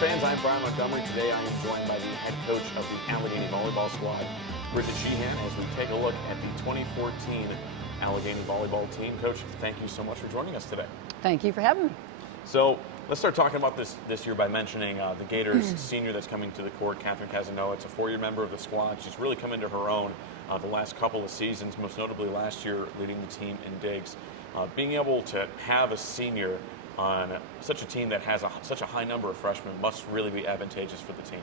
fans, I'm Bryan Montgomery. Today I am joined by the head coach of the Allegheny Volleyball squad, Bridget Sheehan, as we take a look at the 2014 Allegheny Volleyball team. Coach, thank you so much for joining us today. Thank you for having me. So let's start talking about this year by mentioning the Gators senior that's coming to the court, Catherine Kasianowicz, a four-year member of the squad. She's really come into her own the last couple of seasons, most notably last year leading the team in digs. Being able to have a senior on such a team that has such a high number of freshmen must really be advantageous for the team.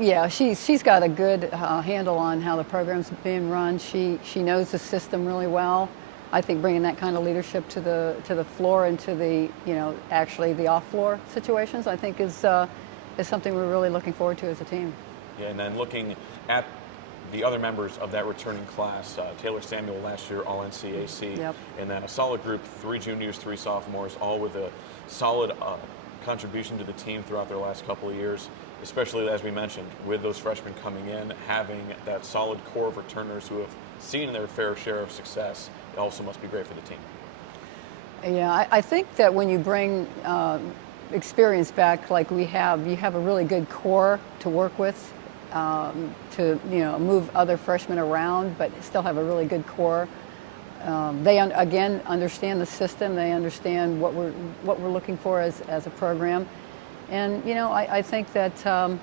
Yeah, she's got a good handle on how the program's being run. She knows the system really well. I think bringing that kind of leadership to the floor and to the actually the off-floor situations, I think is something we're really looking forward to as a team. Yeah, and then looking at the other members of that returning class, Taylor Samuel last year, All-NCAC, Yep. And then a solid group, 3 juniors, 3 sophomores, all with a solid contribution to the team throughout their last couple of years, especially as we mentioned, with those freshmen coming in, having that solid core of returners who have seen their fair share of success. It also must be great for the team. Yeah, I think that when you bring experience back like we have, you have a really good core to work with. To move other freshmen around, but still have a really good core. They again understand the system. They understand what we're looking for as a program, and I think that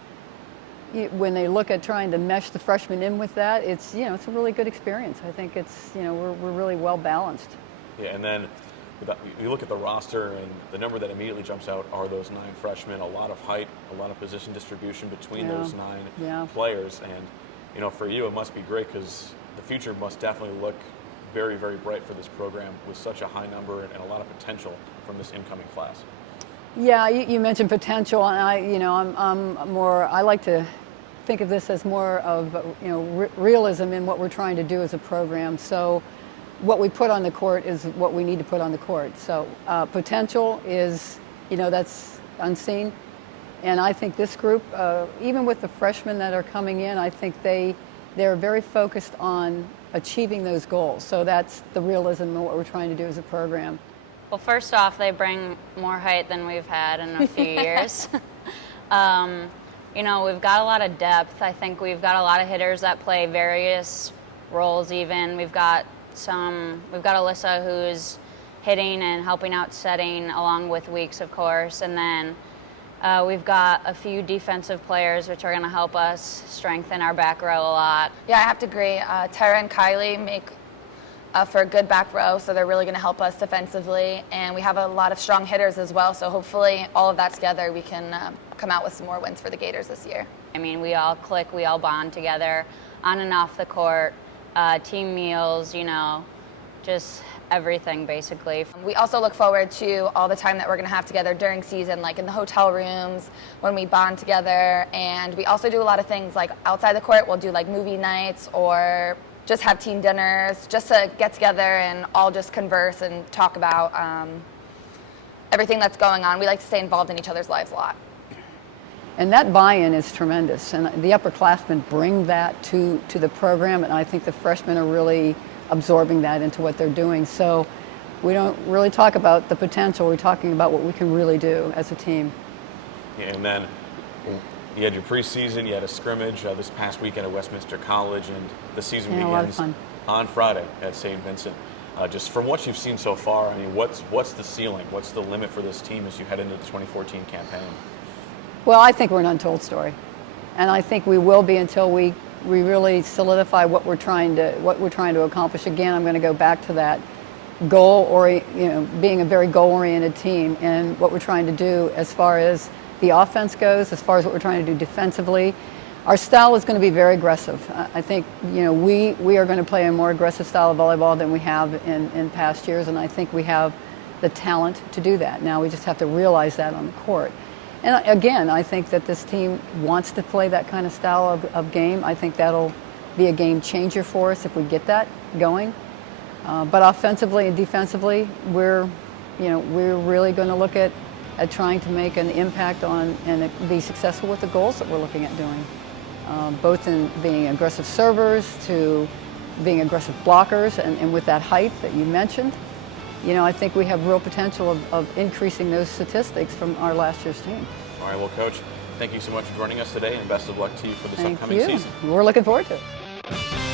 when they look at trying to mesh the freshmen in with that, it's a really good experience. I think it's we're really well balanced. Yeah, and then you look at the roster, and the number that immediately jumps out are those 9 freshmen. A lot of height, a lot of position distribution between those 9 players. And for you, it must be great because the future must definitely look very, very bright for this program with such a high number and a lot of potential from this incoming class. Yeah, you mentioned potential, and I like to think of this as more of realism in what we're trying to do as a program. So what we put on the court is what we need to put on the court. So potential is, that's unseen. And I think this group, even with the freshmen that are coming in, I think they're very focused on achieving those goals. So that's the realism in what we're trying to do as a program. Well, first off, they bring more height than we've had in a few years. We've got a lot of depth. I think we've got a lot of hitters that play various roles even. We've got Alyssa, who's hitting and helping out setting, along with Weeks, of course. And then we've got a few defensive players, which are going to help us strengthen our back row a lot. Yeah, I have to agree. Tara and Kylie make for a good back row, so they're really going to help us defensively. And we have a lot of strong hitters as well, so hopefully all of that together, we can come out with some more wins for the Gators this year. I mean, we all click, we all bond together on and off the court. Team meals, just everything basically. We also look forward to all the time that we're going to have together during season, like in the hotel rooms when we bond together. And we also do a lot of things like outside the court. We'll do like movie nights or just have team dinners just to get together and all just converse and talk about everything that's going on. We like to stay involved in each other's lives a lot. And that buy-in is tremendous, and the upperclassmen bring that to the program, and I think the freshmen are really absorbing that into what they're doing. So we don't really talk about the potential, we're talking about what we can really do as a team. Yeah, and then you had your preseason, you had a scrimmage this past weekend at Westminster College, and the season begins on Friday at St. Vincent. Just from what you've seen so far, I mean, what's the ceiling? What's the limit for this team as you head into the 2014 campaign? Well, I think we're an untold story, and I think we will be until we really solidify what we're trying to accomplish. Again, I'm going to go back to that goal, or being a very goal-oriented team, and what we're trying to do as far as the offense goes, as far as what we're trying to do defensively. Our style is going to be very aggressive. I think we are going to play a more aggressive style of volleyball than we have in past years, and I think we have the talent to do that. Now we just have to realize that on the court. And again, I think that this team wants to play that kind of style of game. I think that'll be a game changer for us if we get that going. But offensively and defensively, we're really going to look at trying to make an impact on and be successful with the goals that we're looking at doing. Both in being aggressive servers to being aggressive blockers, and with that height that you mentioned. I think we have real potential of increasing those statistics from our last year's team. All right, well, Coach, thank you so much for joining us today, and best of luck to you for this Thank upcoming you. season. We're looking forward to it.